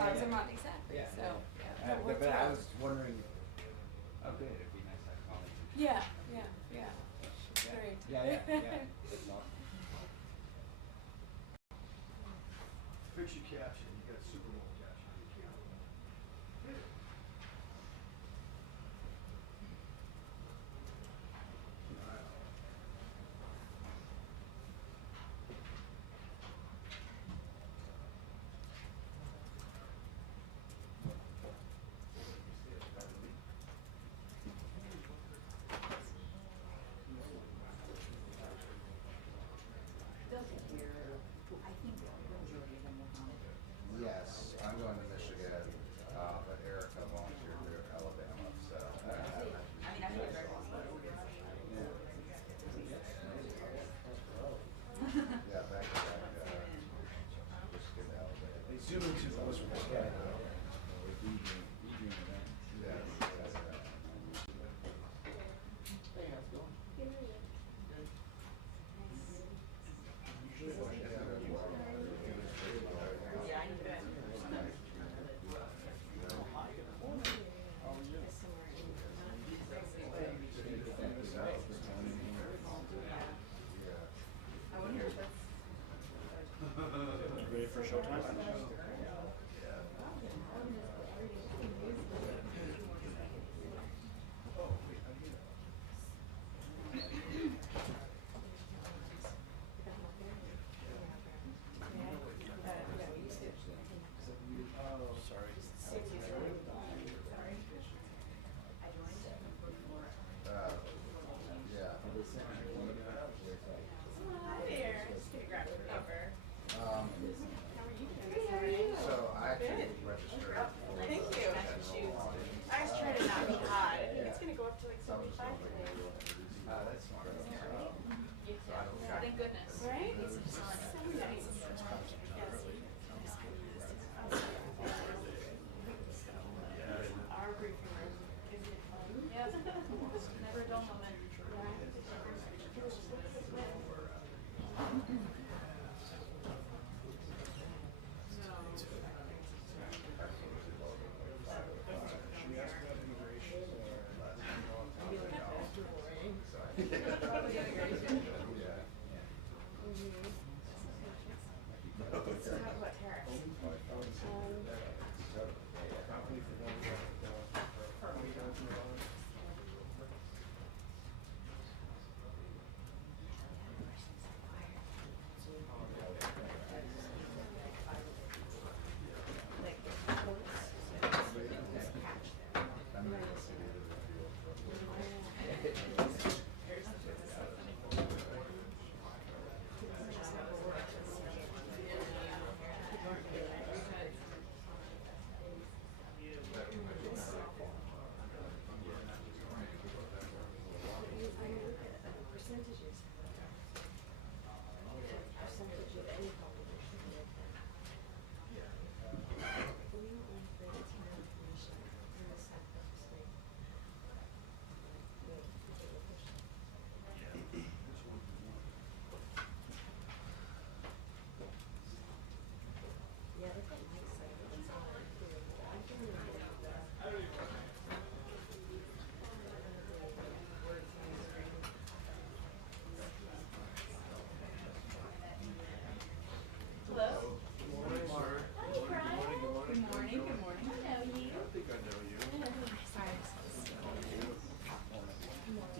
Togs them on, exactly. So, yeah. But I was wondering. Oh, good. It'd be nice to have Colleen. Yeah. Great. Yeah. That's awesome. Fix your caption. You got a Super Bowl caption. Yes, I'm going to Michigan, but Erica volunteered to Alabama, so. Yeah, back to back, Michigan to Alabama. They zoom into those from the sky. Ready for showtime? So I actually registered. Thank you. I was trying to not be hot. I think it's going to go up to like 75 today. That's smart. Thank goodness. Right? So nice. Our briefing room. Yes. Never a dull moment. So how about tariffs?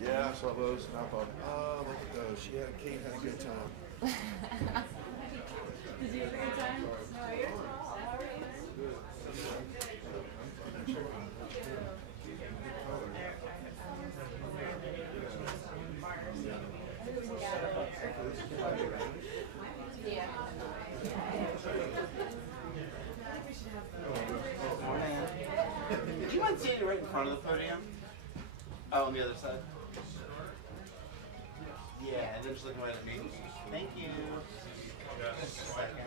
Yeah, I saw those and I thought, oh, look at those. Kate had a good time. Did you have a good time? No, you're tall. How are you? Yeah. Did you mind standing right in front of the podium? Oh, on the other side? Yeah, and then just looking right at me. Thank you. Just a second.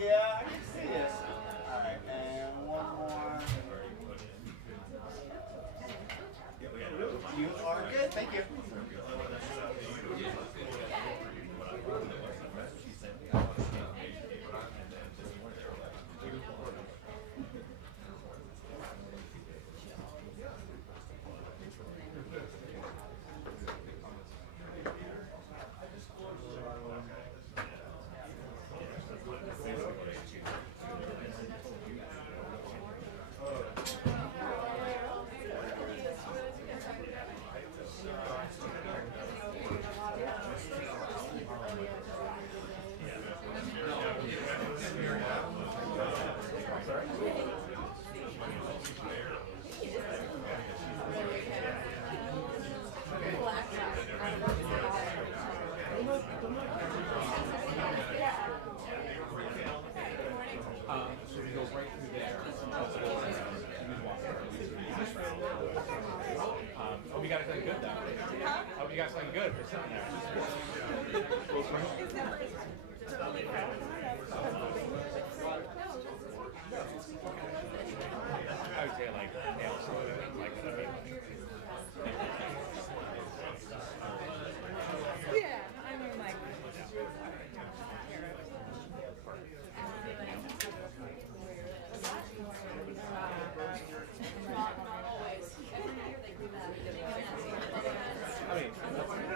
Yeah, I can see it. Alright, and one more. good for sitting there. I would say like nail salute, like Yeah, I mean like. Not always. Every year they do that. I mean, I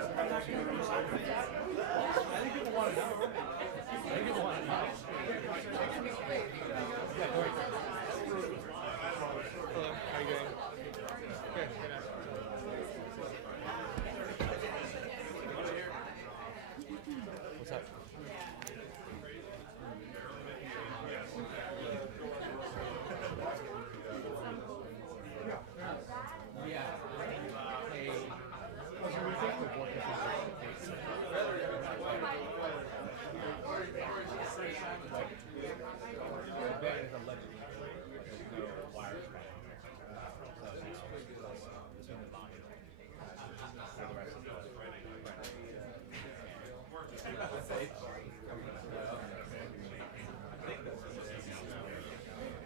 think people want to know. I think people want to know. Yeah, go ahead. Hello, how you doing? Good. What's up? Yeah.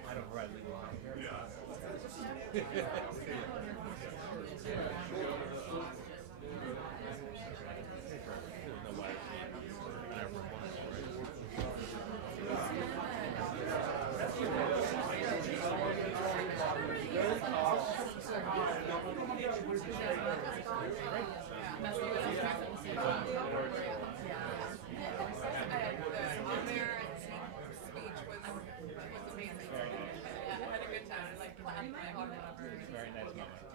I don't provide legal Very nice moment.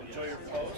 Enjoy your post.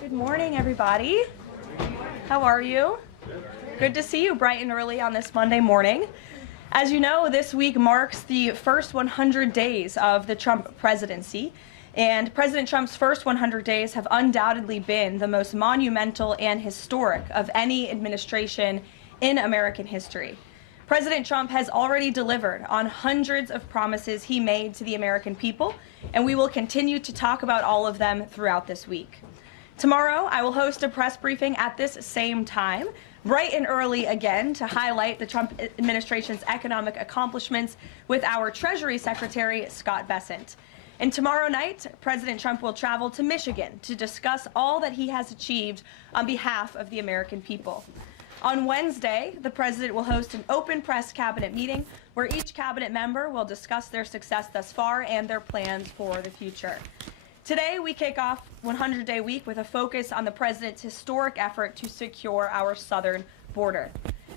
Good morning, everybody. How are you? Good to see you bright and early on this Monday morning. As you know, this week marks the first 100 days of the Trump presidency, and President Trump's first 100 days have undoubtedly been the most monumental and historic of any administration in American history. President Trump has already delivered on hundreds of promises he made to the American people, and we will continue to talk about all of them throughout this week. Tomorrow, I will host a press briefing at this same time, bright and early again, to highlight the Trump administration's economic accomplishments with our Treasury Secretary, Scott Bessent. And tomorrow night, President Trump will travel to Michigan to discuss all that he has achieved on behalf of the American people. On Wednesday, the president will host an open press cabinet meeting where each cabinet member will discuss their success thus far and their plans for the future. Today, we kick off 100-day week with a focus on the president's historic effort to secure our southern border.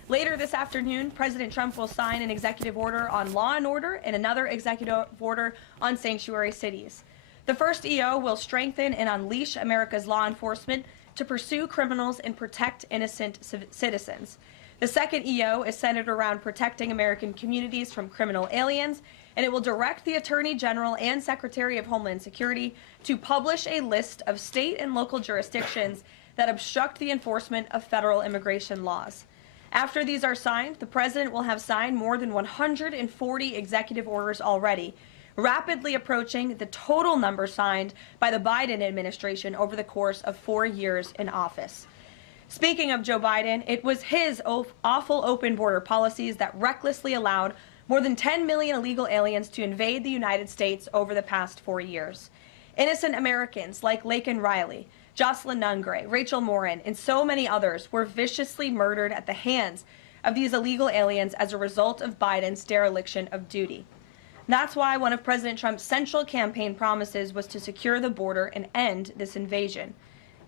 Later this afternoon, President Trump will sign an executive order on law and order and another executive order on sanctuary cities. The first EO will strengthen and unleash America's law enforcement to pursue criminals and protect innocent citizens. The second EO is centered around protecting American communities from criminal aliens, and it will direct the Attorney General and Secretary of Homeland Security to publish a list of state and local jurisdictions that obstruct the enforcement of federal immigration laws. After these are signed, the president will have signed more than 140 executive orders already, rapidly approaching the total number signed by the Biden administration over the course of 4 years in office. Speaking of Joe Biden, it was his awful open border policies that recklessly allowed more than 10 million illegal aliens to invade the United States over the past 4 years. Innocent Americans like Laken Riley, Jocelyn Nungray, Rachel Morin, and so many others were viciously murdered at the hands of these illegal aliens as a result of Biden's dereliction of duty. That's why one of President Trump's central campaign promises was to secure the border and end this invasion.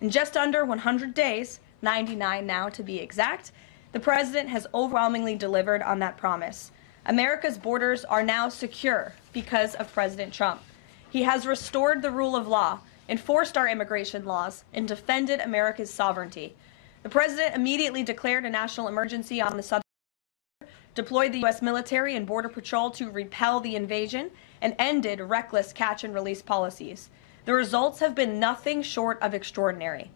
In just under 100 days, 99 now to be exact, the president has overwhelmingly delivered on that promise. America's borders are now secure because of President Trump. He has restored the rule of law, enforced our immigration laws, and defended America's sovereignty. The president immediately declared a national emergency on the southern border, deployed the U.S. military and Border Patrol to repel the invasion, and ended reckless catch-and-release policies. The results have been nothing short of extraordinary.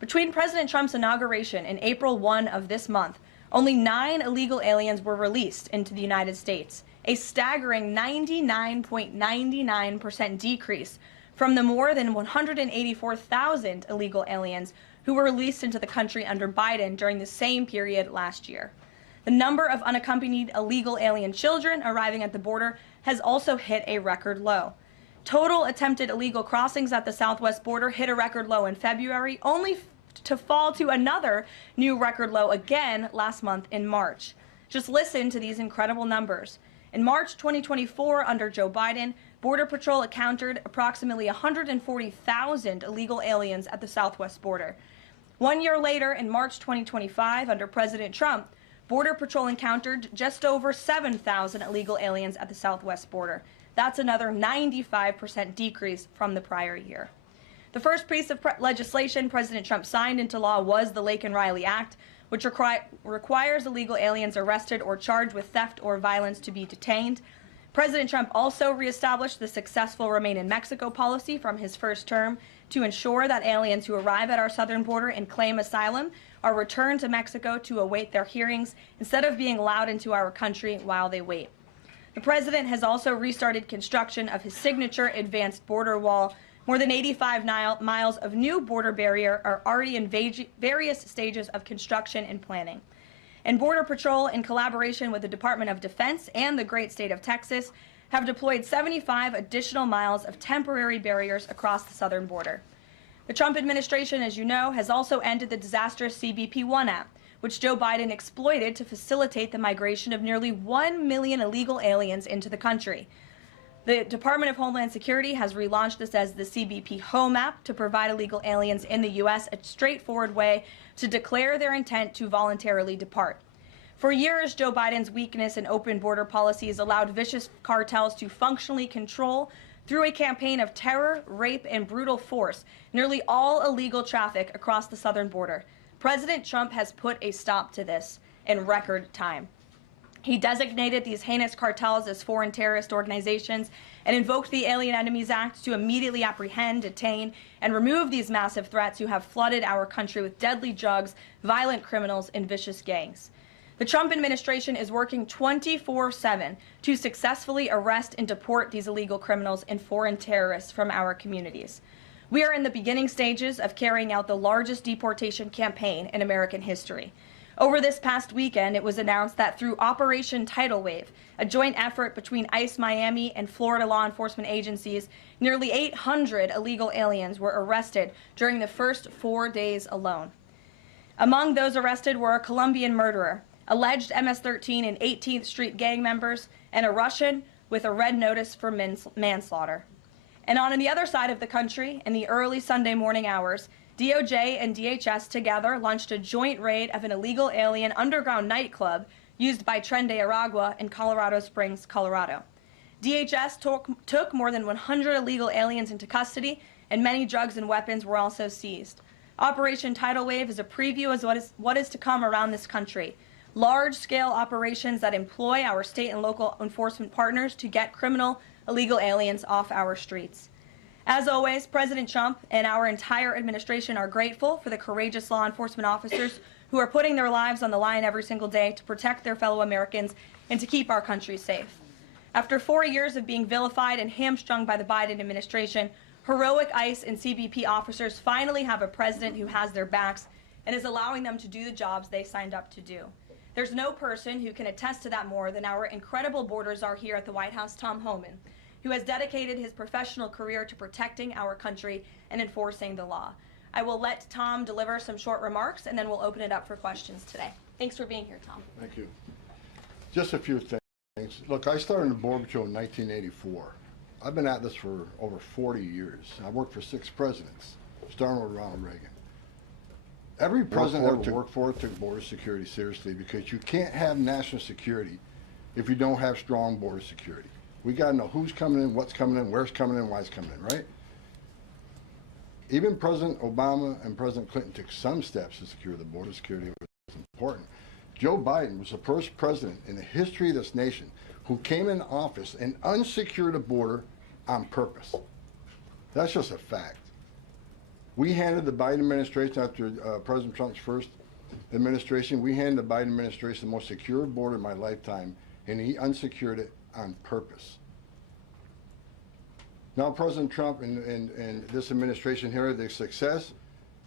Between President Trump's inauguration and April 1 of this month, only 9 illegal aliens were released into the United States, a staggering 99.99% decrease from the more than 184,000 illegal aliens who were released into the country under Biden during the same period last year. The number of unaccompanied illegal alien children arriving at the border has also hit a record low. Total attempted illegal crossings at the southwest border hit a record low in February, only to fall to another new record low again last month in March. Just listen to these incredible numbers. In March 2024, under Joe Biden, Border Patrol encountered approximately 140,000 illegal aliens at the southwest border. 1 year later, in March 2025, under President Trump, Border Patrol encountered just over 7,000 illegal aliens at the southwest border. That's another 95% decrease from the prior year. The first piece of legislation President Trump signed into law was the Laken Riley Act, which requires illegal aliens arrested or charged with theft or violence to be detained. President Trump also reestablished the successful Remain in Mexico policy from his first term to ensure that aliens who arrive at our southern border and claim asylum are returned to Mexico to await their hearings instead of being allowed into our country while they wait. The president has also restarted construction of his signature advanced border wall. More than 85 miles of new border barrier are already in various stages of construction and planning. And Border Patrol, in collaboration with the Department of Defense and the great state of Texas, have deployed 75 additional miles of temporary barriers across the southern border. The Trump administration, as you know, has also ended the disastrous CBP-1 app, which Joe Biden exploited to facilitate the migration of nearly 1 million illegal aliens into the country. The Department of Homeland Security has relaunched this as the CBP Home app to provide illegal aliens in the U.S. a straightforward way to declare their intent to voluntarily depart. For years, Joe Biden's weakness in open border policies allowed vicious cartels to functionally control, through a campaign of terror, rape, and brutal force, nearly all illegal traffic across the southern border. President Trump has put a stop to this in record time. He designated these heinous cartels as foreign terrorist organizations and invoked the Alien Enemies Act to immediately apprehend, detain, and remove these massive threats who have flooded our country with deadly drugs, violent criminals, and vicious gangs. The Trump administration is working 24/7 to successfully arrest and deport these illegal criminals and foreign terrorists from our communities. We are in the beginning stages of carrying out the largest deportation campaign in American history. Over this past weekend, it was announced that through Operation Tidal Wave, a joint effort between ICE Miami and Florida law enforcement agencies, nearly 800 illegal aliens were arrested during the first 4 days alone. Among those arrested were a Colombian murderer, alleged MS-13 and 18th Street gang members, and a Russian with a red notice for manslaughter. And on the other side of the country, in the early Sunday morning hours, DOJ and DHS together launched a joint raid of an illegal alien underground nightclub used by Tren de Aragua in Colorado Springs, Colorado. DHS took more than 100 illegal aliens into custody, and many drugs and weapons were also seized. Operation Tidal Wave is a preview of what is to come around this country. Large-scale operations that employ our state and local enforcement partners to get criminal illegal aliens off our streets. As always, President Trump and our entire administration are grateful for the courageous law enforcement officers who are putting their lives on the line every single day to protect their fellow Americans and to keep our country safe. After 4 years of being vilified and hamstrung by the Biden administration, heroic ICE and CBP officers finally have a president who has their backs and is allowing them to do the jobs they signed up to do. There's no person who can attest to that more than our incredible border czar here at the White House, Tom Homan, who has dedicated his professional career to protecting our country and enforcing the law. I will let Tom deliver some short remarks, and then we'll open it up for questions today. Thanks for being here, Tom. Thank you. Just a few things. Look, I started in the Border Patrol in 1984. I've been at this for over 40 years. I worked for 6 presidents, starting with Ronald Reagan. Every president I've worked for took border security seriously, because you can't have national security if you don't have strong border security. We got to know who's coming in, what's coming in, where's coming in, why it's coming in, right? Even President Obama and President Clinton took some steps to secure the border. Security was important. Joe Biden was the first president in the history of this nation who came in office and unsecured the border on purpose. That's just a fact. We handed the Biden administration, after President Trump's first administration, we handed the Biden administration the most secure border in my lifetime, and he unsecured it on purpose. Now President Trump and this administration here, the success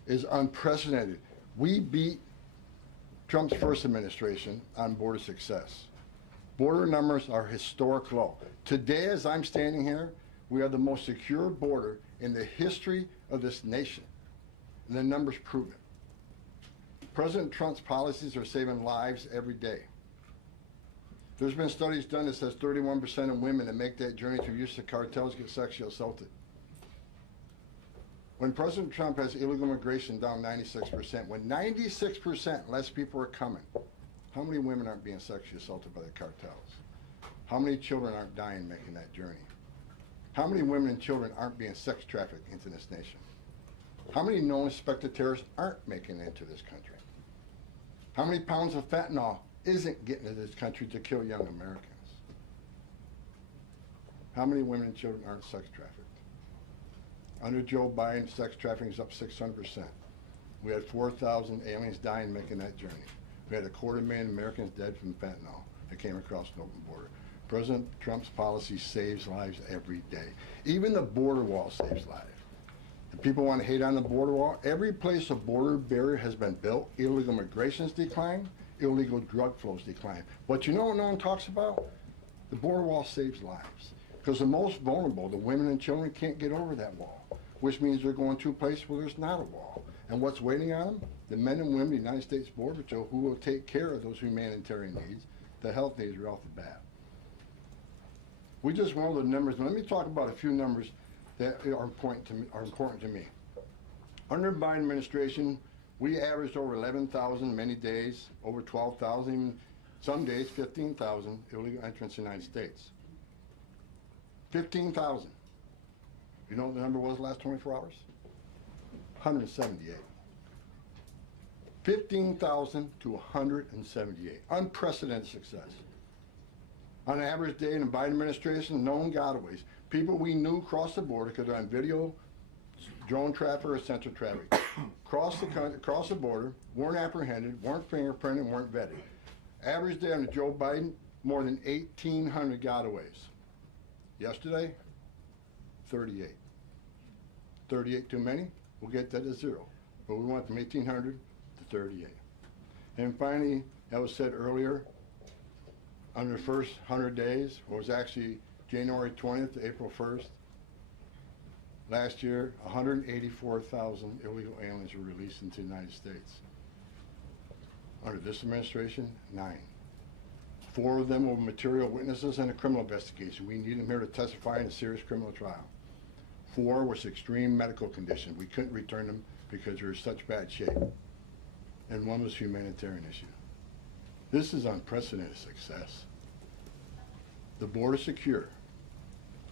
is unprecedented. We beat Trump's first administration on border success. Border numbers are historic low. Today, as I'm standing here, we have the most secure border in the history of this nation. And the numbers prove it. President Trump's policies are saving lives every day. There's been studies done that says 31% of women that make that journey through use of cartels get sexually assaulted. When President Trump has illegal immigration down 96%, when 96% less people are coming, how many women aren't being sexually assaulted by the cartels? How many children aren't dying making that journey? How many women and children aren't being sex trafficked into this nation? How many known suspected terrorists aren't making it into this country? How many pounds of fentanyl isn't getting to this country to kill young Americans? How many women and children aren't sex trafficked? Under Joe Biden, sex trafficking is up 600%. We had 4,000 aliens dying making that journey. We had 250,000 Americans dead from fentanyl that came across an open border. President Trump's policy saves lives every day. Even the border wall saves lives. If people want to hate on the border wall, every place a border barrier has been built, illegal migration's declined, illegal drug flows decline. But you know what no one talks about? The border wall saves lives. Because the most vulnerable, the women and children, can't get over that wall, which means they're going to a place where there's not a wall. And what's waiting on them? The men and women of the United States Border Patrol who will take care of those humanitarian needs, the health needs right off the bat. We just went over the numbers, but let me talk about a few numbers that are important to me. Under the Biden administration, we averaged over 11,000 many days, over 12,000, even some days 15,000 illegal entrants in the United States. 15,000. You know what the number was the last 24 hours? 178. 15,000 to 178. Unprecedented success. On an average day in the Biden administration, known gotaways. People we knew crossed the border because they're on video, drone traffic, or central traffic. Crossed the border, weren't apprehended, weren't fingerprinted, weren't vetted. Average day under Joe Biden, more than 1,800 gotaways. Yesterday, 38. 38 too many? We'll get that to 0. But we went from 1,800 to 38. And finally, that was said earlier, under the first 100 days, it was actually January 20th to April 1st, last year, 184,000 illegal aliens were released into the United States. Under this administration, 9. 4 of them were material witnesses in a criminal investigation. We need them here to testify in a serious criminal trial. 4 was extreme medical condition. We couldn't return them because they were in such bad shape. And 1 was a humanitarian issue. This is unprecedented success. The border secure.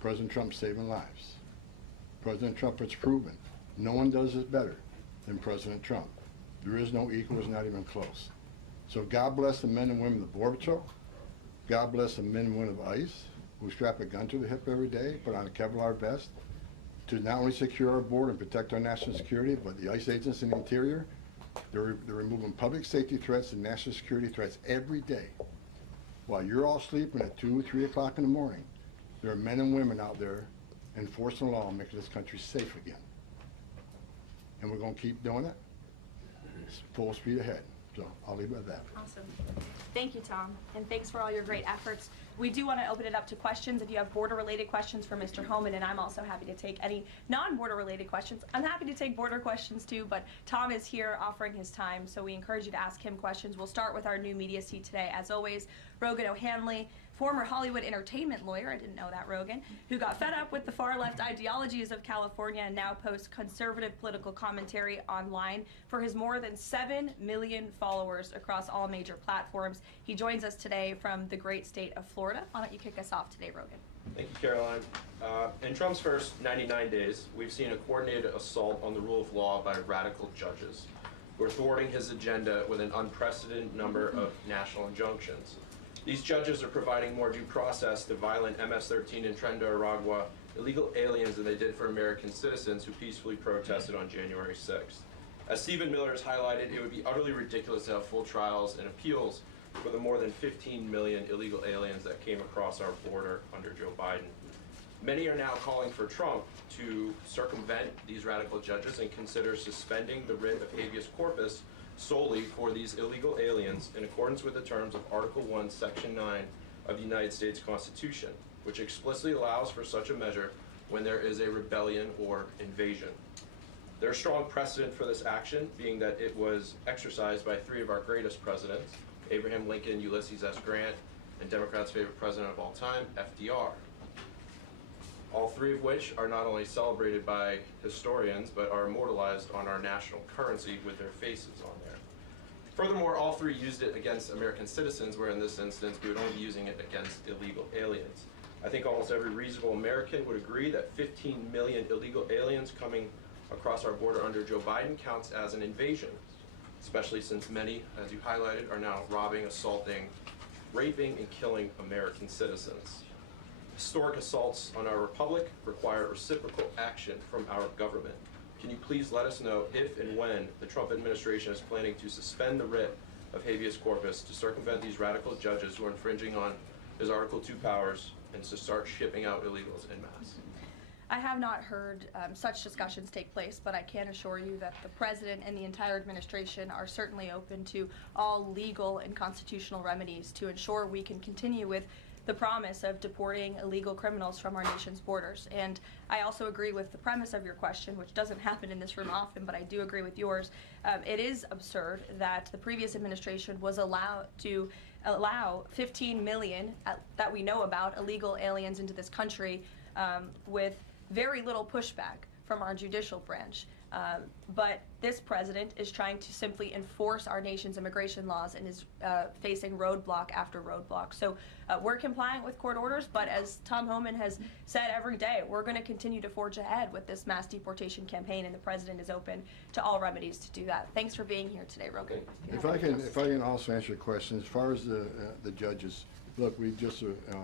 President Trump saving lives. President Trump has proven no one does this better than President Trump. There is no equal, it's not even close. So God bless the men and women of the Border Patrol. God bless the men and women of ICE who strap a gun to their hip every day, put on a Kevlar vest to not only secure our border and protect our national security, but the ICE agents in the interior, they're removing public safety threats and national security threats every day. While you're all sleeping at 2, 3 o'clock in the morning, there are men and women out there enforcing the law and making this country safe again. And we're going to keep doing it. It's full speed ahead. So I'll leave it at that. Awesome. Thank you, Tom, and thanks for all your great efforts. We do want to open it up to questions. If you have border-related questions for Mr. Homan, and I'm also happy to take any non-border-related questions. I'm happy to take border questions too, but Tom is here offering his time, so we encourage you to ask him questions. We'll start with our new media seat today. As always, Rogan O'Hanley, former Hollywood entertainment lawyer, I didn't know that, Rogan, who got fed up with the far-left ideologies of California and now posts conservative political commentary online for his more than 7 million followers across all major platforms. He joins us today from the great state of Florida. Why don't you kick us off today, Rogan? Thank you, Caroline. In Trump's first 99 days, we've seen a coordinated assault on the rule of law by radical judges who are thwarting his agenda with an unprecedented number of national injunctions. These judges are providing more due process to violent MS-13 and Tren de Aragua illegal aliens than they did for American citizens who peacefully protested on January 6th. As Stephen Miller has highlighted, it would be utterly ridiculous to have full trials and appeals for the more than 15 million illegal aliens that came across our border under Joe Biden. Many are now calling for Trump to circumvent these radical judges and consider suspending the writ of habeas corpus solely for these illegal aliens in accordance with the terms of Article 1, Section 9 of the United States Constitution, which explicitly allows for such a measure when there is a rebellion or invasion. There's strong precedent for this action, being that it was exercised by 3 of our greatest presidents, Abraham Lincoln, Ulysses S. Grant, and Democrats' favorite president of all time, FDR. All 3 of which are not only celebrated by historians, but are immortalized on our national currency with their faces on there. Furthermore, all 3 used it against American citizens, where in this instance, we would only be using it against illegal aliens. I think almost every reasonable American would agree that 15 million illegal aliens coming across our border under Joe Biden counts as an invasion. especially since many, as you highlighted, are now robbing, assaulting, raping, and killing American citizens. Historic assaults on our republic require reciprocal action from our government. Can you please let us know if and when the Trump administration is planning to suspend the writ of habeas corpus to circumvent these radical judges who are infringing on his Article 2 powers and to start shipping out illegals en masse? I have not heard such discussions take place, but I can assure you that the President and the entire administration are certainly open to all legal and constitutional remedies to ensure we can continue with the promise of deporting illegal criminals from our nation's borders. And I also agree with the premise of your question, which doesn't happen in this room often, but I do agree with yours. It is absurd that the previous administration was allowed to allow 15 million, that we know about, illegal aliens into this country with very little pushback from our judicial branch. But this president is trying to simply enforce our nation's immigration laws and is facing roadblock after roadblock. So we're complying with court orders, but as Tom Homan has said every day, we're going to continue to forge ahead with this mass deportation campaign, and the president is open to all remedies to do that. Thanks for being here today, Rogan. If I can also answer your question, as far as the judges, look, we just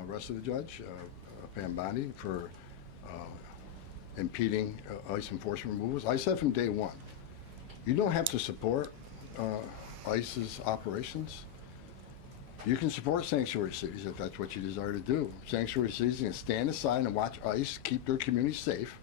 arrested a judge, Pam Bondi, for impeding ICE enforcement removals. I said from day one, you don't have to support ICE's operations. You can support sanctuary cities if that's what you desire to do. Sanctuary cities can stand aside and watch ICE keep their communities safe,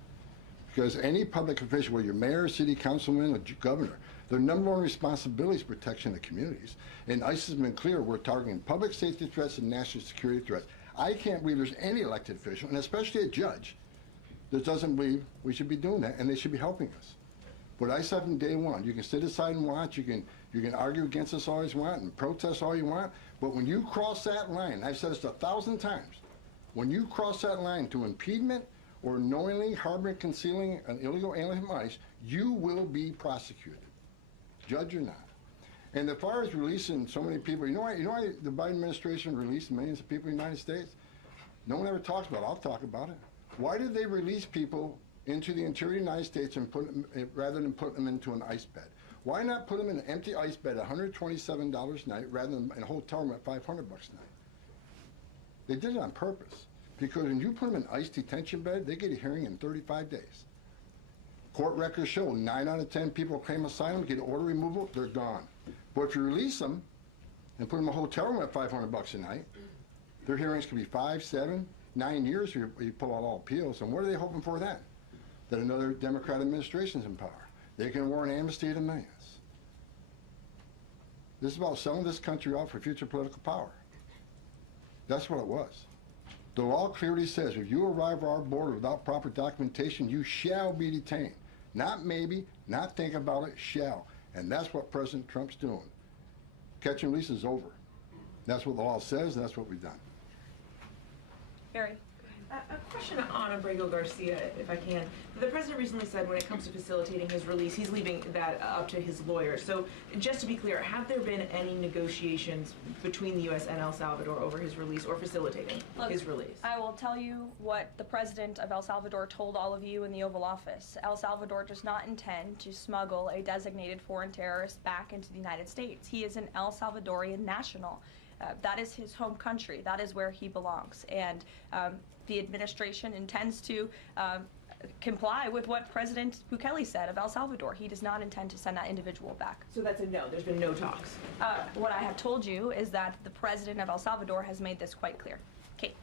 because any public official, whether you're mayor, city councilman, or governor, their number one responsibility is protection of communities. And ICE has been clear, we're targeting public safety threats and national security threats. I can't believe there's any elected official, and especially a judge, that doesn't believe we should be doing that, and they should be helping us. But I said from day one, you can sit aside and watch, you can argue against us all you want and protest all you want, but when you cross that line, I've said this 1,000 times, when you cross that line to impediment or knowingly harboring, concealing an illegal alien from ICE, you will be prosecuted, judge or not. And as far as releasing so many people, you know why the Biden administration released millions of people in the United States? No one ever talks about it. I'll talk about it. Why did they release people into the interior of the United States and put them, rather than put them into an ice bed? Why not put them in an empty ice bed at $127 a night rather than in a hotel room at $500 a night? They did it on purpose, because when you put them in an ice detention bed, they get a hearing in 35 days. Court records show 9 out of 10 people claim asylum, get order removal, they're gone. But if you release them and put them in a hotel room at $500 a night, their hearings can be 5, 7, 9 years. You pull out all appeals, and what are they hoping for then? That another Democrat administration's in power. They can award an amnesty to millions. This is about selling this country off for future political power. That's what it was. The law clearly says if you arrive at our border without proper documentation, you shall be detained. Not maybe, not think about it, shall. And that's what President Trump's doing. Catch and release is over. That's what the law says, and that's what we've done. Barry. A question on Abrego Garcia, if I can. The president recently said when it comes to facilitating his release, he's leaving that up to his lawyer. So just to be clear, have there been any negotiations between the U.S. and El Salvador over his release or facilitating his release? I will tell you what the president of El Salvador told all of you in the Oval Office. El Salvador does not intend to smuggle a designated foreign terrorist back into the United States. He is an El Salvadorian national. That is his home country. That is where he belongs. And the administration intends to comply with what President Bukele said of El Salvador. He does not intend to send that individual back. So that's a no. There's been no talks. What I have told you is that the president of El Salvador has made this quite clear. Kate.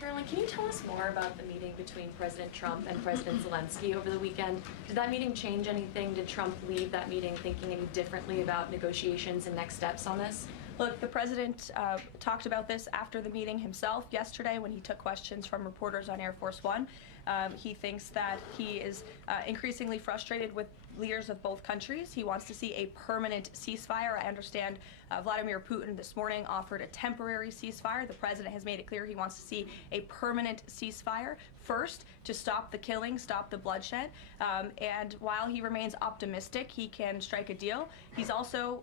Karoline, can you tell us more about the meeting between President Trump and President Zelensky over the weekend? Did that meeting change anything? Did Trump leave that meeting thinking any differently about negotiations and next steps on this? Look, the president talked about this after the meeting himself yesterday when he took questions from reporters on Air Force One. He thinks that he is increasingly frustrated with leaders of both countries. He wants to see a permanent ceasefire. I understand Vladimir Putin this morning offered a temporary ceasefire. The president has made it clear he wants to see a permanent ceasefire first to stop the killing, stop the bloodshed. And while he remains optimistic he can strike a deal, he's also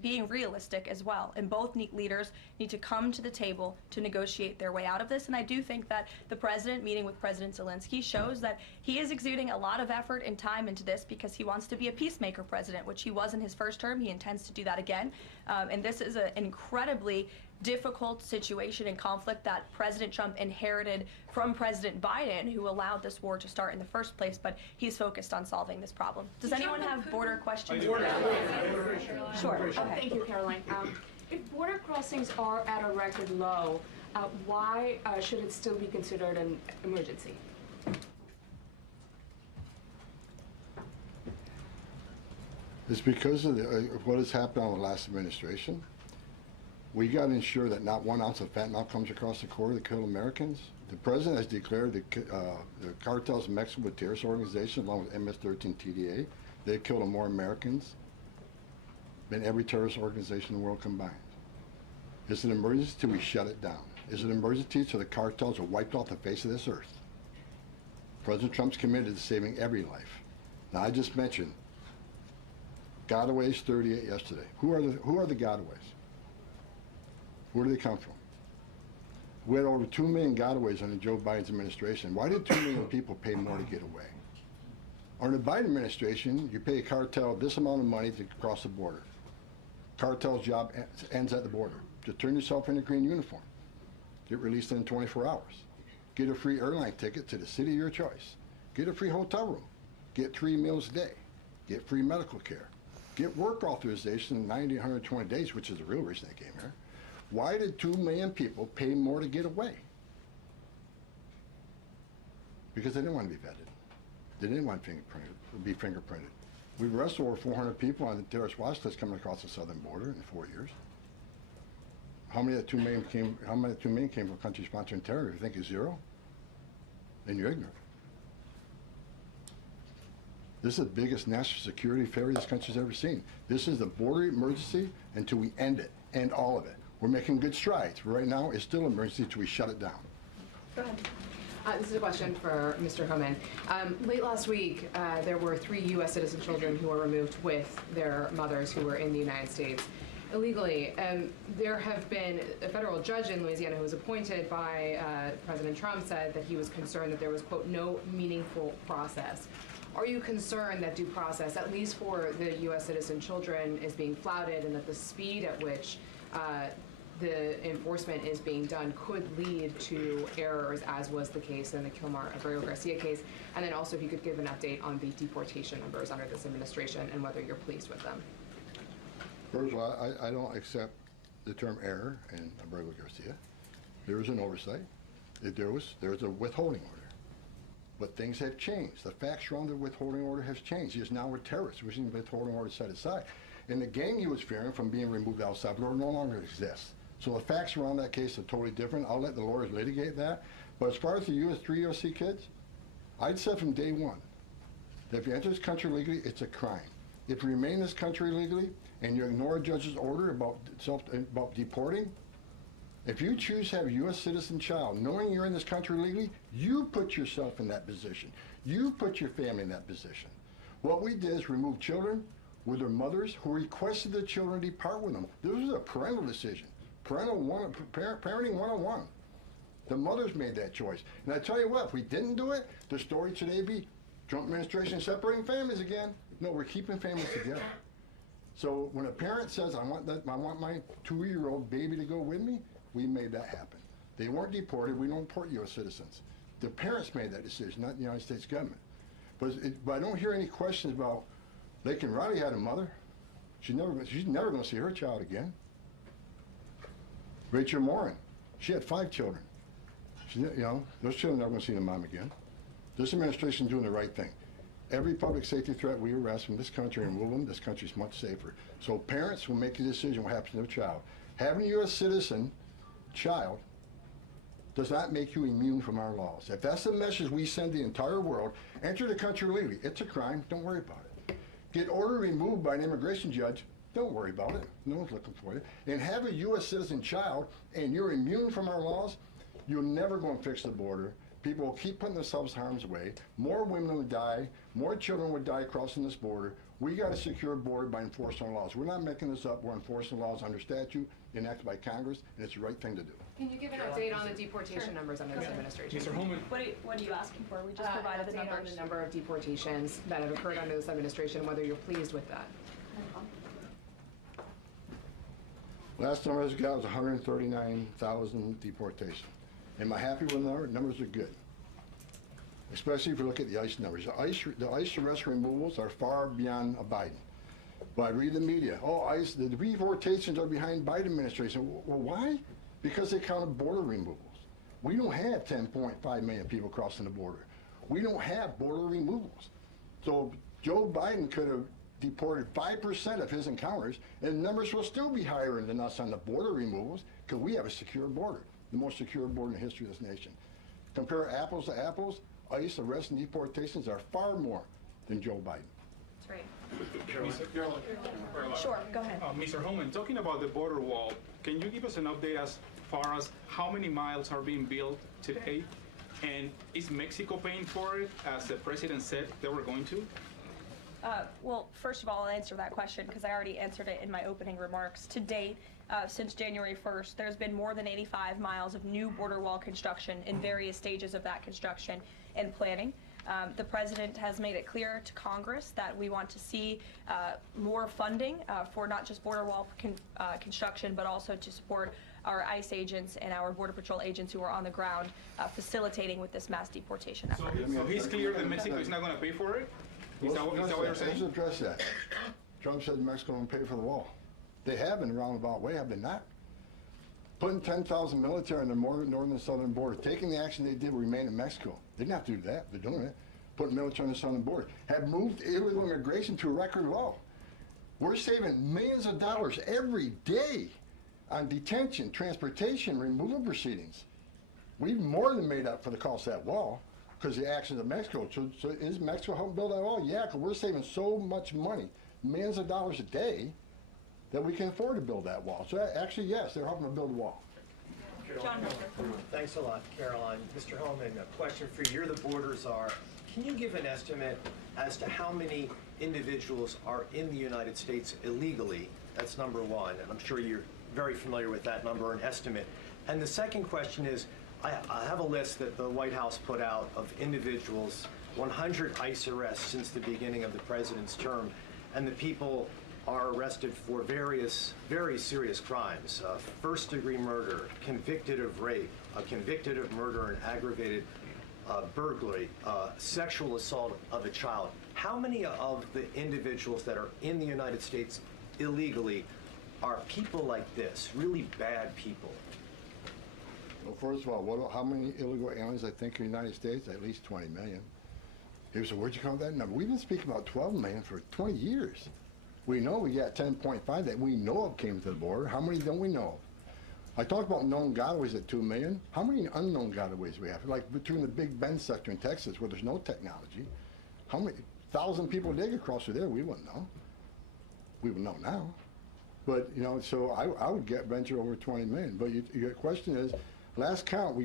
being realistic as well. And both leaders need to come to the table to negotiate their way out of this. And I do think that the president meeting with President Zelensky shows that he is exuding a lot of effort and time into this, because because he wants to be a peacemaker president, which he was in his first term. He intends to do that again. And this is an incredibly difficult situation and conflict that President Trump inherited from President Biden, who allowed this war to start in the first place, but he's focused on solving this problem. Does anyone have border questions? Sure, okay. Thank you, Caroline. If border crossings are at a record low, why should it still be considered an emergency? It's because of what has happened on the last administration. We got to ensure that not 1 ounce of fentanyl comes across the border to kill Americans. The president has declared the cartels in Mexico a terrorist organization along with MS-13 TDA. They've killed more Americans than every terrorist organization in the world combined. It's an emergency till we shut it down. It's an emergency till the cartels are wiped off the face of this earth. President Trump's committed to saving every life. Now, I just mentioned gotaways 38 yesterday. Who are the gotaways? Where do they come from? We had over 2 million gotaways under Joe Biden's administration. Why did 2 million people pay more to get away? Under the Biden administration, you pay a cartel this amount of money to cross the border. Cartel's job ends at the border. Just turn yourself in a green uniform. Get released in 24 hours. Get a free airline ticket to the city of your choice. Get a free hotel room. Get 3 meals a day. Get free medical care. Get work authorization in 90 to 120 days, which is the real reason they came here. Why did 2 million people pay more to get away? Because they didn't want to be vetted. They didn't want to be fingerprinted. We've arrested over 400 people on the terrorist watch list coming across the southern border in 4 years. How many of the 2 million came? How many of the 2 million came from countries sponsoring terror? If you think it's 0, then you're ignorant. This is the biggest national security failure this country's ever seen. This is the border emergency until we end it, end all of it. We're making good strides. But right now, it's still an emergency until we shut it down. Go ahead. This is a question for Mr. Homan. Late last week, there were 3 U.S. citizen children who were removed with their mothers who were in the United States illegally. There have been a federal judge in Louisiana who was appointed by President Trump said that he was concerned that there was, quote, no meaningful process. Are you concerned that due process, at least for the U.S. citizen children, is being flouted and that the speed at which the enforcement is being done could lead to errors, as was the case in the Abrego Garcia case? And then also if you could give an update on the deportation numbers under this administration and whether you're pleased with them. First of all, I don't accept the term error in Abrego Garcia. There was an oversight. There was a withholding order. But things have changed. The facts around the withholding order has changed. He is now a terrorist. We've seen the withholding order set aside. And the gang he was fearing from being removed out of El Salvador no longer exists. So the facts around that case are totally different. I'll let the lawyers litigate that. But as far as the 3 USC kids, I'd said from day one that if you enter this country legally, it's a crime. If you remain in this country legally and you ignore a judge's order about deporting, if you choose to have a U.S. citizen child, knowing you're in this country legally, you put yourself in that position. You put your family in that position. What we did is remove children with their mothers who requested the children depart with them. This was a parental decision. Parenting 101. The mothers made that choice. And I tell you what, if we didn't do it, the story today would be Trump administration separating families again. No, we're keeping families together. So when a parent says, I want my 2-year-old baby to go with me, we made that happen. They weren't deported. We don't deport U.S. citizens. The parents made that decision, not the United States government. But I don't hear any questions about Laken Riley had a mother. She's never going to see her child again. Rachel Morin, she had 5 children. Those children are never going to see their mom again. This administration is doing the right thing. Every public safety threat we arrest from this country and remove them, this country is much safer. So parents will make a decision what happens to their child. Having a U.S. citizen child does not make you immune from our laws. If that's the message we send the entire world, enter the country legally. It's a crime. Don't worry about it. Get order removed by an immigration judge. Don't worry about it. No one's looking for you. And have a U.S. citizen child, and you're immune from our laws, you're never going to fix the border. People will keep putting themselves in harm's way. More women would die. More children would die crossing this border. We got a secure border by enforcing our laws. We're not making this up. We're enforcing laws under statute enacted by Congress, and it's the right thing to do. Can you give an update on the deportation numbers under this administration? Mr. Homan. What are you asking for? We just provided the An update on numbers. the number of deportations that have occurred under this administration, whether you're pleased with that. Last number I got was 139,000 deportations. Am I happy with the number? Numbers are good. Especially if you look at the ICE numbers. The ICE arrest removals are far beyond Biden. But I read the media, ICE, the deportations are behind Biden administration. Well, why? Because they counted border removals. We don't have 10.5 million people crossing the border. We don't have border removals. So Joe Biden could have deported 5% of his encounters, and the numbers will still be higher than us on the border removals because we have a secure border, the most secure border in the history of this nation. Compare apples to apples, ICE arrests and deportations are far more than Joe Biden. That's right. Caroline. Sure, go ahead. Mr. Homan, talking about the border wall, can you give us an update as far as how many miles are being built today? And is Mexico paying for it, as the president said they were going to? Well, first of all, I'll answer that question because I already answered it in my opening remarks. To date, since January 1st, there's been more than 85 miles of new border wall construction in various stages of that construction and planning. The president has made it clear to Congress that we want to see more funding for not just border wall construction, but also to support our ICE agents and our Border Patrol agents who are on the ground facilitating with this mass deportation effort. So he's clear that Mexico is not going to pay for it? Is that what you're saying? Let's address that. Trump said Mexico won't pay for the wall. They have in a roundabout way, have they not? Putting 10,000 military on the northern and southern border, taking the action they did remain in Mexico. They didn't have to do that. They're doing it. Putting military on the southern border. Have moved illegal immigration to a record low. We're saving millions of dollars every day on detention, transportation, removal proceedings. We've more than made up for the cost of that wall because of the actions of Mexico. So is Mexico helping build that wall? Yeah, because we're saving so much money, millions of dollars a day, that we can afford to build that wall. So actually, yes, they're helping to build a wall. John. Thanks a lot, Caroline. Mr. Homan, a question for you. You're the border czar. Can you give an estimate as to how many individuals are in the United States illegally? That's number one, and I'm sure you're very familiar with that number, an estimate. And the second question is, I have a list that the White House put out of individuals, 100 ICE arrests since the beginning of the president's term, and the people are arrested for various very serious crimes. First-degree murder, convicted of rape, convicted of murder and aggravated burglary, sexual assault of a child. How many of the individuals that are in the United States illegally are people like this, really bad people? Well, first of all, how many illegal aliens I think in the United States? At least 20 million. So where'd you come with that number? We've been speaking about 12 million for 20 years. We know we got 10.5 that we know of came to the border. How many don't we know of? I talked about known gotaways at 2 million. How many unknown gotaways we have? Like between the Big Bend sector in Texas where there's no technology, how many 1,000 people did across through there? We wouldn't know. We would know now. But, you know, so I would venture over 20 million. But your question is, last count,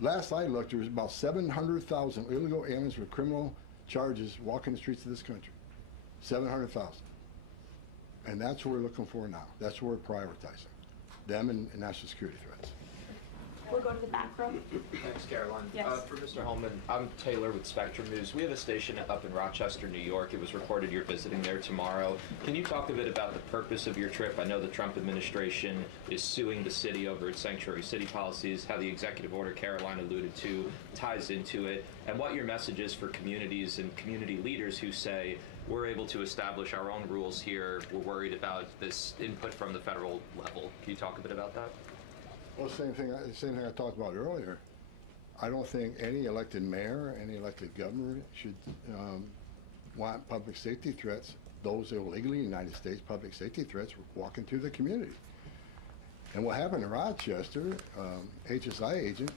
last I looked, there was about 700,000 illegal aliens with criminal charges walking the streets of this country. 700,000. And that's what we're looking for now. That's what we're prioritizing. Them and national security threats. We'll go to the back row. Thanks, Caroline. Yes. For Mr. Homan, I'm Taylor with Spectrum News. We have a station up in Rochester, New York. It was reported you're visiting there tomorrow. Can you talk a bit about the purpose of your trip? I know the Trump administration is suing the city over its sanctuary city policies, how the executive order Caroline alluded to ties into it, and what your message is for communities and community leaders who say, we're able to establish our own rules here. We're worried about this input from the federal level. Can you talk a bit about that? Well, same thing I talked about earlier. I don't think any elected mayor, any elected governor should want public safety threats, those illegally in the United States, public safety threats, walking through the community. And what happened in Rochester, HSI agent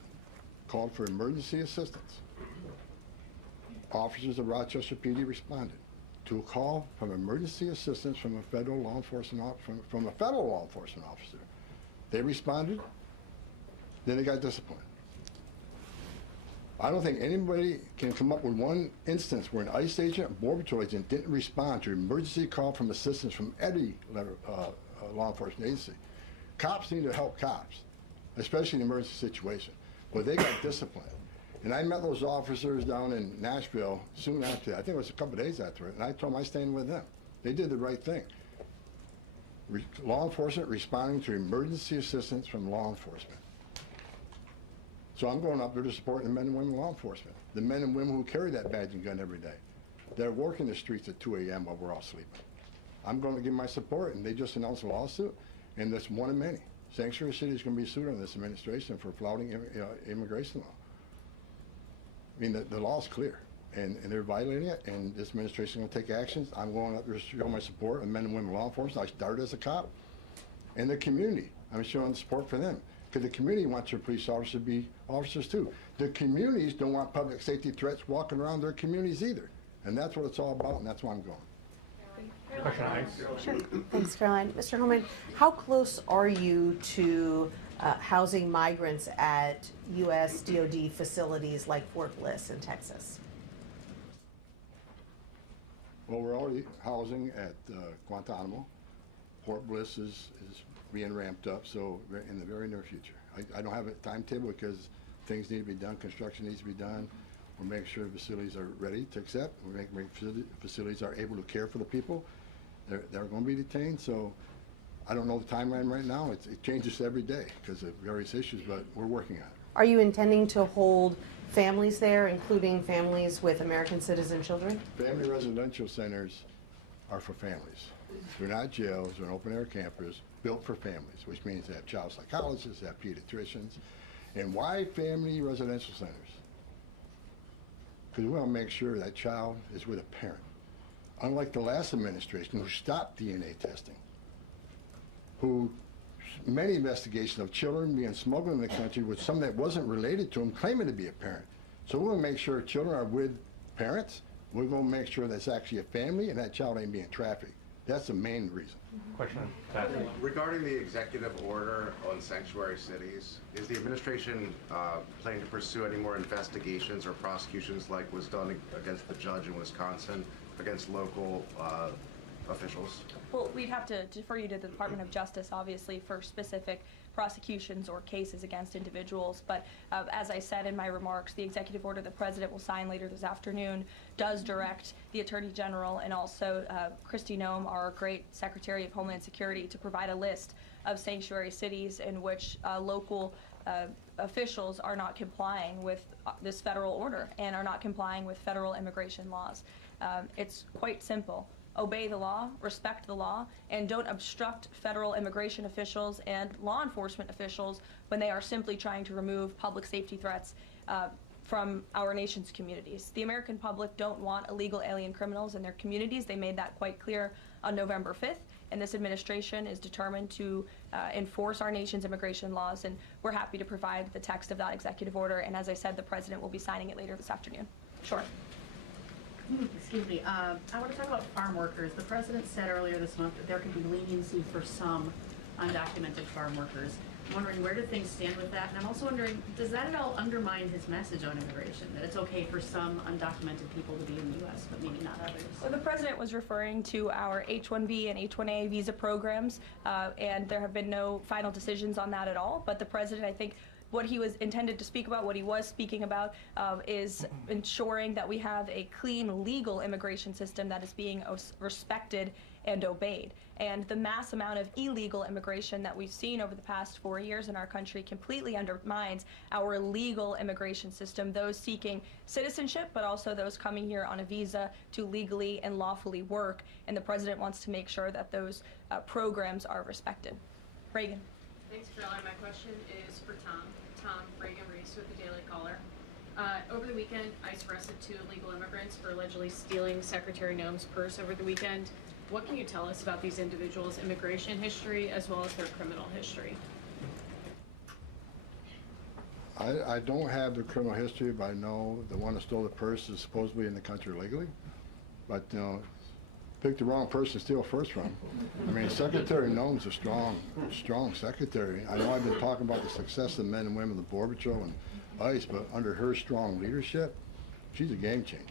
called for emergency assistance. Officers of Rochester PD responded to a call from emergency assistance from a federal law enforcement officer. They responded, then they got disciplined. I don't think anybody can come up with one instance where an ICE agent, a Border Patrol agent, didn't respond to an emergency call from assistance from any law enforcement agency. Cops need to help cops. especially in an emergency situation. But they got disciplined. And I met those officers down in Nashville soon after that. I think it was a couple of days after it, and I told them I stand with them. They did the right thing. Law enforcement responding to emergency assistance from law enforcement. So I'm going up there to support the men and women law enforcement, the men and women who carry that badge and gun every day. They're working the streets at 2 a.m. while we're all sleeping. I'm going to give my support, and they just announced a lawsuit, and that's one of many. Sanctuary City is going to be sued on this administration for flouting immigration law. I mean, the law is clear, and they're violating it, and this administration is going to take actions. I'm going up there to show my support of men and women law enforcement. I started as a cop. And the community, I'm showing support for them, because the community wants their police officers to be officers too. The communities don't want public safety threats walking around their communities either, and that's what it's all about, and that's why I'm going. Sure. Thanks, Caroline. Mr. Homan, how close are you to housing migrants at U.S. DoD facilities like Fort Bliss in Texas? Well, we're already housing at Guantanamo. Fort Bliss is being ramped up, so in the very near future. I don't have a timetable because things need to be done, construction needs to be done. We're making sure the facilities are ready to accept. We're making sure facilities are able to care for the people. They're going to be detained, so I don't know the timeline right now. It changes every day because of various issues, but we're working on it. Are you intending to hold families there, including families with American citizen children? Family residential centers are for families. They're not jails, they're open-air campers built for families, which means they have child psychologists, they have pediatricians. And why family residential centers? Because we want to make sure that child is with a parent. Unlike the last administration who stopped DNA testing, who many investigations of children being smuggled in the country with some that wasn't related to them claiming to be a parent. So we're going to make sure children are with parents. We're going to make sure that's actually a family and that child ain't being trafficked. That's the main reason. Question. Regarding the executive order on sanctuary cities, is the administration planning to pursue any more investigations or prosecutions like was done against the judge in Wisconsin against local officials? Well, we'd have to defer you to the Department of Justice, obviously, for specific prosecutions or cases against individuals. But as I said in my remarks, the executive order the President will sign later this afternoon does direct the Attorney General and also Kristi Noem, our great Secretary of Homeland Security, to provide a list of sanctuary cities in which local officials are not complying with this federal order and are not complying with federal immigration laws. It's quite simple. Obey the law, respect the law, and don't obstruct federal immigration officials and law enforcement officials when they are simply trying to remove public safety threats from our nation's communities. The American public don't want illegal alien criminals in their communities. They made that quite clear on November 5th, and this administration is determined to enforce our nation's immigration laws, and we're happy to provide the text of that executive order, and as I said, the President will be signing it later this afternoon. Sure. Excuse me. I want to talk about farm workers. The President said earlier this month that there could be leniency for some undocumented farm workers. I'm wondering, where do things stand with that? And I'm also wondering, does that at all undermine his message on immigration, that it's okay for some undocumented people to be in the U.S., but maybe not others? Well, the President was referring to our H-1B and H-1A visa programs, and there have been no final decisions on that at all. But the President, I think, what he was intended to speak about, what he was speaking about, is ensuring that we have a clean, legal immigration system that is being respected and obeyed. And the mass amount of illegal immigration that we've seen over the past 4 years in our country completely undermines our legal immigration system, those seeking citizenship, but also those coming here on a visa to legally and lawfully work. And the President wants to make sure that those programs are respected. Reagan. Thanks, Caroline. My question is for Tom. Tom Reagan-Reese with the Daily Caller. Over the weekend, ICE arrested 2 illegal immigrants for allegedly stealing Secretary Noem's purse over the weekend. What can you tell us about these individuals' immigration history as well as their criminal history? I don't have the criminal history, but I know the one that stole the purse is supposedly in the country illegally. But, you know, pick the wrong person to steal first from. I mean, Secretary Noem's a strong secretary. I know I've been talking about the success of men and women of the Border Patrol and ICE, but under her strong leadership, she's a game changer.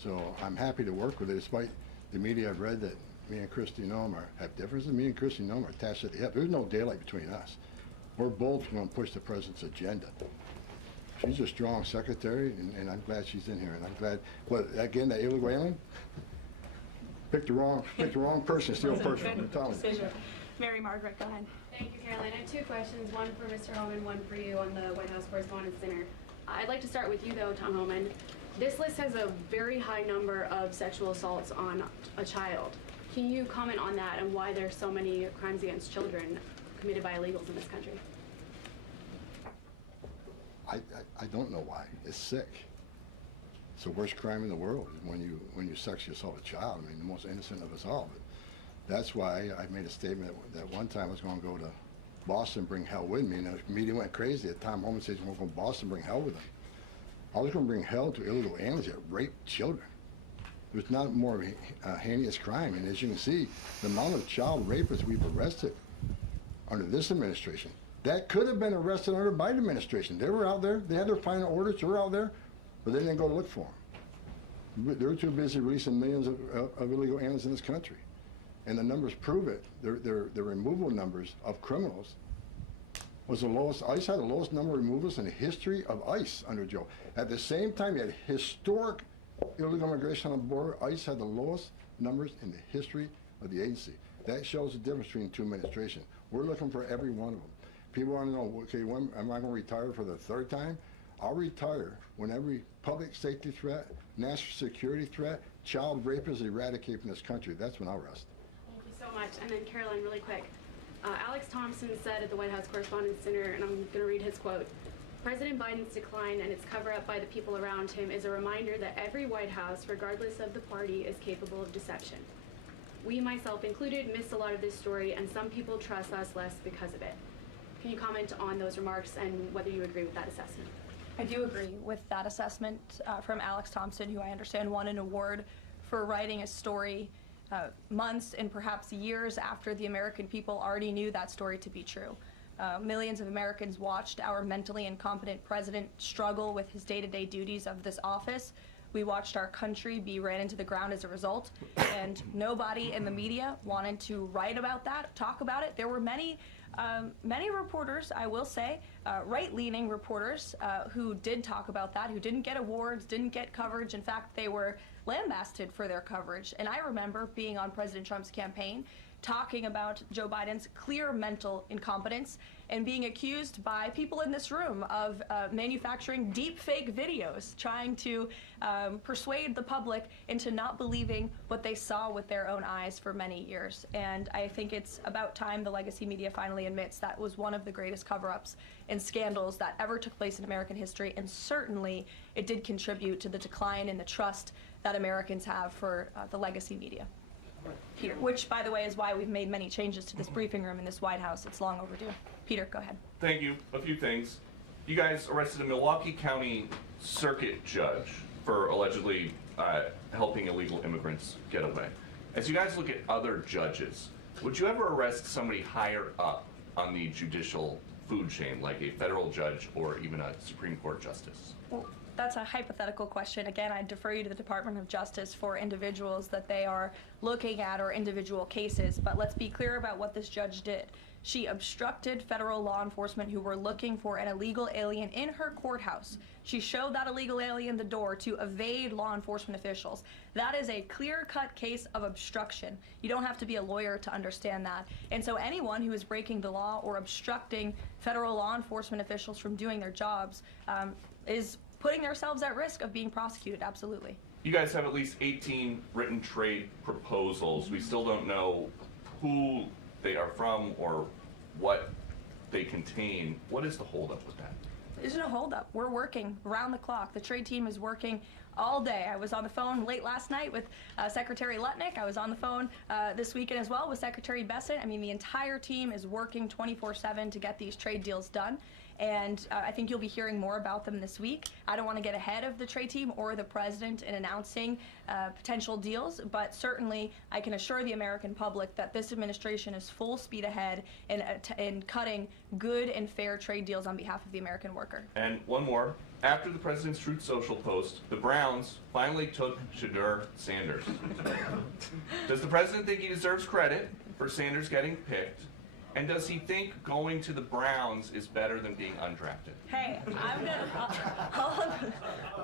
So I'm happy to work with her, despite the media I've read that me and Kristi Noem have differences. Me and Kristi Noem are attached at the hip. There's no daylight between us. We're both going to push the president's agenda. She's a strong secretary, and I'm glad she's in here. And I'm glad, again, the illegal alien? Picked the wrong person, steal first from. I'm telling you. Mary Margaret, go ahead. Thank you, Caroline. I have two questions, one for Mr. Homan, one for you on the White House Correspondents' Dinner. I'd like to start with you, though, Tom Homan. This list has a very high number of sexual assaults on a child. Can you comment on that and why there's so many crimes against children committed by illegals in this country? I don't know why. It's sick. It's the worst crime in the world when you sexually assault a child. I mean, the most innocent of us all. But that's why I made a statement that one time I was going to go to Boston, bring hell with me, and the media went crazy. Tom Homan says, we're going to Boston, bring hell with them. I was going to bring hell to illegal aliens that rape children. There's not more of a heinous crime. And as you can see, the amount of child rapists we've arrested under this administration, that could have been arrested under the Biden administration. They were out there. They had their final orders. They were out there, but they didn't go to look for them. They were too busy releasing millions of illegal aliens in this country. And the numbers prove it. The removal numbers of criminals was the lowest. ICE had the lowest number of removals in the history of ICE under Joe. At the same time, you had historic illegal immigration on the border. ICE had the lowest numbers in the history of the agency. That shows the difference between two administrations. We're looking for every one of them. People want to know, okay, when am I going to retire for the third time? I'll retire when every public safety threat, national security threat, child rape is eradicated from this country. That's when I'll rest. Thank you so much. And then Caroline, really quick. Alex Thompson said at the White House Correspondents' Dinner, and I'm going to read his quote, "President Biden's decline and its cover-up by the people around him is a reminder that every White House, regardless of the party, is capable of deception. We, myself included, missed a lot of this story, and some people trust us less because of it." Can you comment on those remarks and whether you agree with that assessment? I do agree with that assessment from Alex Thompson, who I understand won an award for writing a story months and perhaps years after the American people already knew that story to be true. Millions of Americans watched our mentally incompetent president struggle with his day-to-day duties of this office. We watched our country be ran into the ground as a result, and nobody in the media wanted to write about that, talk about it. There were many reporters, I will say, right-leaning reporters who did talk about that, who didn't get awards, didn't get coverage. In fact, they were lambasted for their coverage. And I remember being on President Trump's campaign, talking about Joe Biden's clear mental incompetence and being accused by people in this room of manufacturing deep fake videos, trying to persuade the public into not believing what they saw with their own eyes for many years. And I think it's about time the legacy media finally admits that was one of the greatest cover-ups and scandals that ever took place in American history, and certainly it did contribute to the decline in the trust that Americans have for the legacy media. Peter, which, by the way, is why we've made many changes to this briefing room in this White House. It's long overdue. Peter, go ahead. Thank you. A few things. You guys arrested a Milwaukee County Circuit judge for allegedly helping illegal immigrants get away. As you guys look at other judges, would you ever arrest somebody higher up on the judicial food chain, like a federal judge or even a Supreme Court justice? Well, that's a hypothetical question. Again, I defer you to the Department of Justice for individuals that they are looking at or individual cases. But let's be clear about what this judge did. She obstructed federal law enforcement who were looking for an illegal alien in her courthouse. She showed that illegal alien the door to evade law enforcement officials. That is a clear-cut case of obstruction. You don't have to be a lawyer to understand that. And so anyone who is breaking the law or obstructing federal law enforcement officials from doing their jobs is putting themselves at risk of being prosecuted, absolutely. You guys have at least 18 written trade proposals. We still don't know who they are from or what they contain. What is the holdup with that? There's no holdup. We're working around the clock. The trade team is working all day. I was on the phone late last night with Secretary Lutnick. I was on the phone this weekend as well with Secretary Bessent. I mean, the entire team is working 24/7 to get these trade deals done. And I think you'll be hearing more about them this week. I don't want to get ahead of the trade team or the president in announcing potential deals, but certainly I can assure the American public that this administration is full speed ahead in cutting good and fair trade deals on behalf of the American worker. And one more. After the president's Truth Social post, the Browns finally took Shadur Sanders. Does the president think he deserves credit for Sanders getting picked? And does he think going to the Browns is better than being undrafted? Hey,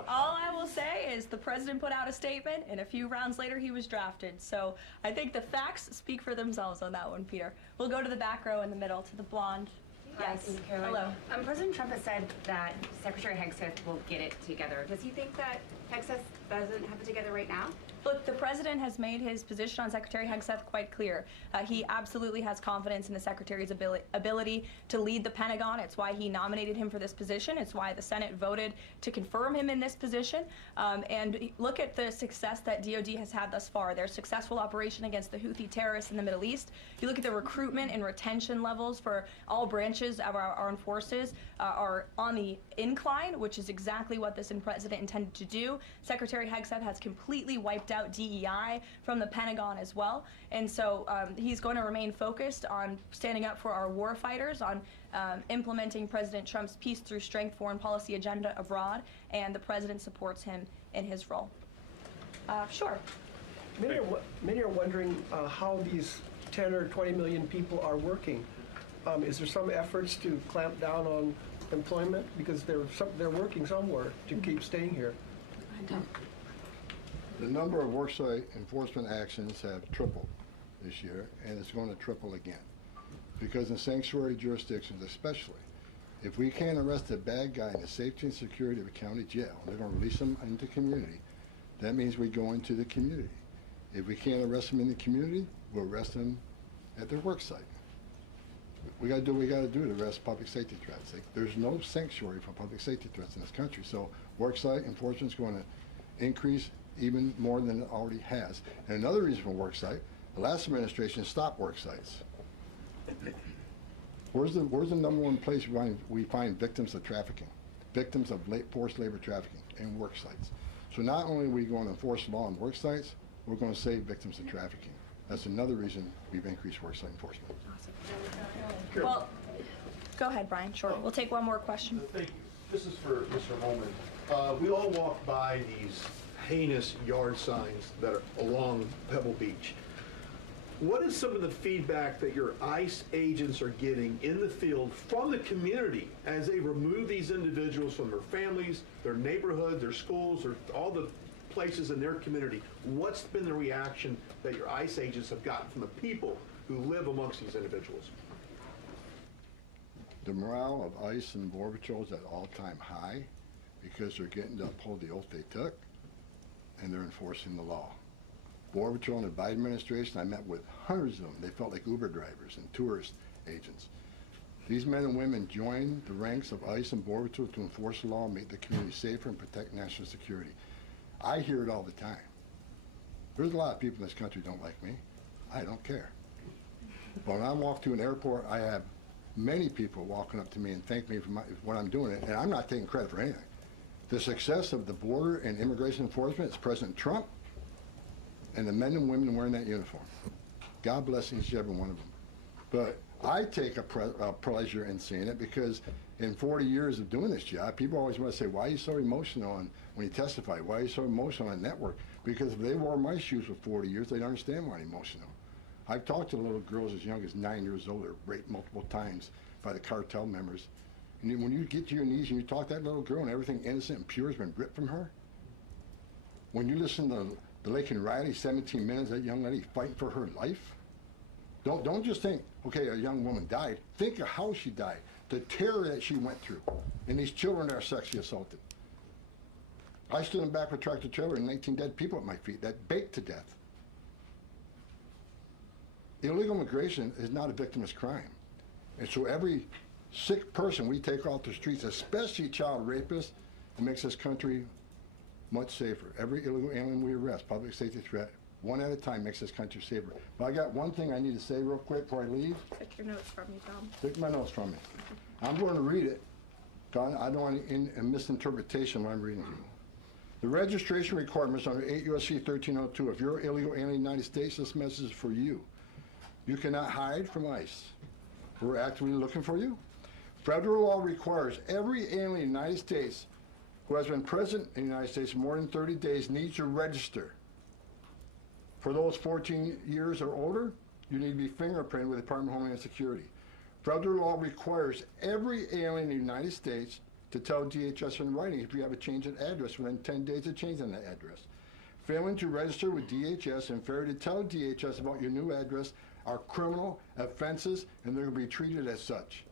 all I will say is the president put out a statement, and a few rounds later he was drafted. So I think the facts speak for themselves on that one, Peter. We'll go to the back row in the middle, to the blonde. Yes, hello. President Trump has said that Secretary Hegseth will get it together. Does he think that Hegseth doesn't have it together right now? Look, the president has made his position on Secretary Hegseth quite clear. He absolutely has confidence in the secretary's ability to lead the Pentagon. It's why he nominated him for this position. It's why the Senate voted to confirm him in this position. And look at the success that DOD has had thus far. Their successful operation against the Houthi terrorists in the Middle East. You look at the recruitment and retention levels for all branches of our armed forces are on the incline, which is exactly what this president intended to do. Secretary Hegseth has completely wiped out DEI from the Pentagon as well. And so he's going to remain focused on standing up for our war fighters, on implementing President Trump's peace through strength foreign policy agenda abroad, and the president supports him in his role. Sure. Many are wondering how these 10 or 20 million people are working. Is there some efforts to clamp down on employment? Because they're working somewhere to keep staying here. The number of worksite enforcement actions have tripled this year, and it's going to triple again. Because in sanctuary jurisdictions especially, if we can't arrest a bad guy in the safety and security of a county jail, and they're going to release them into community, that means we go into the community. If we can't arrest them in the community, we'll arrest them at their work site. We got to do what we got to do to arrest public safety threats. There's no sanctuary for public safety threats in this country. So worksite enforcement is going to increase even more than it already has. And another reason for worksite, the last administration stopped worksites. Where's the number one place we find victims of trafficking, victims of forced labor trafficking in worksites? So not only are we going to enforce law on worksites, we're going to save victims of trafficking. That's another reason we've increased worksite enforcement. Awesome. Well, go ahead, Brian. Sure. We'll take one more question. Thank you. This is for Mr. Homan. We all walk by these heinous yard signs that are along Pebble Beach. What is some of the feedback that your ICE agents are getting in the field from the community as they remove these individuals from their families, their neighborhood, their schools, or all the places in their community? What's been the reaction that your ICE agents have gotten from the people who live amongst these individuals? The morale of ICE and Border Patrol is at all-time high because they're getting to uphold the oath they took, and they're enforcing the law. Border Patrol and the Biden administration, I met with hundreds of them. They felt like Uber drivers and tourist agents. These men and women joined the ranks of ICE and Border Patrol to enforce the law, make the community safer, and protect national security. I hear it all the time. There's a lot of people in this country who don't like me. I don't care. But when I walk to an airport, I have many people walking up to me and thank me for what I'm doing, and I'm not taking credit for anything. The success of the border and immigration enforcement is President Trump and the men and women wearing that uniform. God bless each and every one of them. But I take a pleasure in seeing it because in 40 years of doing this job, people always want to say, why are you so emotional when you testify? Why are you so emotional on network? Because if they wore my shoes for 40 years, they'd understand why I'm emotional. I've talked to little girls as young as 9 years old that were raped multiple times by the cartel members. And when you get to your knees and you talk to that little girl and everything innocent and pure has been ripped from her, when you listen to the Lake and Riley, 17 minutes, that young lady fighting for her life, don't just think, okay, a young woman died. Think of how she died, the terror that she went through, and these children that are sexually assaulted. I stood in the back of a tractor trailer and 19 dead people at my feet that baked to death. Illegal immigration is not a victimless crime. And so every sick person we take off the streets, especially child rapists, it makes this country much safer. Every illegal alien we arrest, public safety threat, one at a time makes this country safer. But I got one thing I need to say real quick before I leave. Take your notes from you, Tom. Take my notes from me. I'm going to read it. I don't want any misinterpretation when I'm reading to you. The registration requirements under 8 U.S.C. 1302. If you're illegal alien in the United States, this message is for you. You cannot hide from ICE. We're actively looking for you. Federal law requires every alien in the United States who has been present in the United States for more than 30 days needs to register. For those 14 years or older, you need to be fingerprinted with the Department of Homeland Security. Federal law requires every alien in the United States to tell DHS in writing if you have a change of address within 10 days of changing that address. Failing to register with DHS and failure to tell DHS about your new address are criminal offenses, and they're going to be treated as such.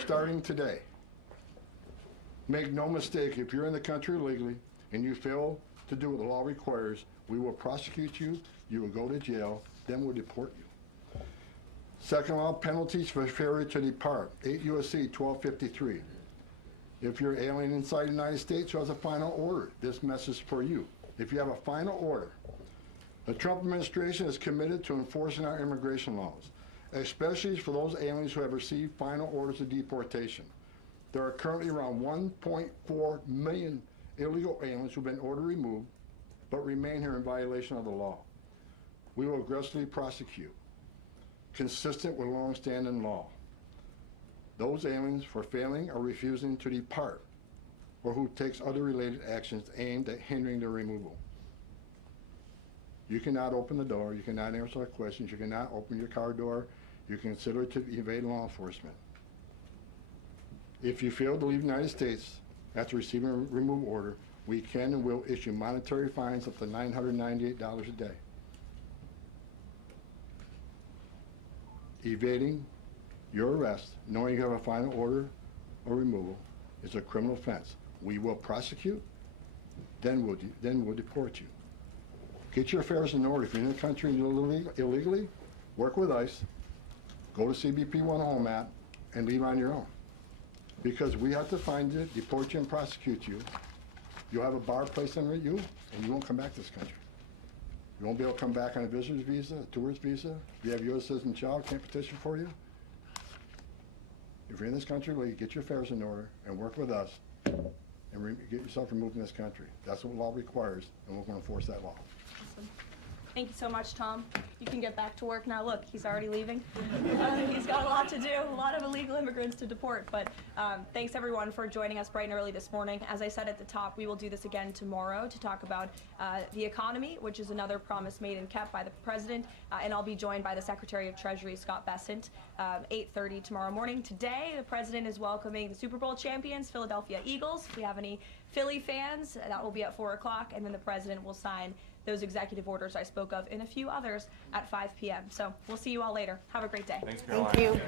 Starting today. Make no mistake, if you're in the country illegally and you fail to do what the law requires, we will prosecute you, you will go to jail, then we'll deport you. Second law, penalties for failure to depart, 8 U.S.C. 1253. If you're an alien inside the United States who has a final order, this message is for you. If you have a final order, the Trump administration is committed to enforcing our immigration laws, especially for those aliens who have received final orders of deportation. There are currently around 1.4 million illegal aliens who have been ordered removed but remain here in violation of the law. We will aggressively prosecute, consistent with long-standing law, those aliens for failing or refusing to depart or who takes other related actions aimed at hindering their removal. You cannot open the door, you cannot answer our questions, you cannot open your car door, you can consider it to evade law enforcement. If you fail to leave the United States after receiving a removal order, we can and will issue monetary fines up to $998 a day. Evading your arrest, knowing you have a final order or removal, is a criminal offense. We will prosecute, then we'll deport you. Get your affairs in order. If you're in the country illegally, work with ICE, go to CBP 1 Homan, and leave on your own. Because we have to find you, deport you, and prosecute you. You'll have a bar placed on you, and you won't come back to this country. You won't be able to come back on a visitor's visa, a tourist visa. If you have a U.S. citizen child, can't petition for you. If you're in this country, well, you get your affairs in order and work with us and get yourself removed from this country. That's what law requires, and we're going to enforce that law. Awesome. Thank you so much, Tom. You can get back to work now. Look, he's already leaving. He's got a lot to do, a lot of illegal immigrants to deport. But thanks, everyone, for joining us bright and early this morning. As I said at the top, we will do this again tomorrow to talk about the economy, which is another promise made and kept by the president. And I'll be joined by the Secretary of Treasury, Scott Bessent, 8:30 tomorrow morning. Today, the president is welcoming the Super Bowl champions, Philadelphia Eagles. If we have any Philly fans, that will be at 4 o'clock. And then the president will sign those executive orders I spoke of and a few others at 5 p.m. So we'll see you all later. Have a great day. Thanks, Caroline. Thank you.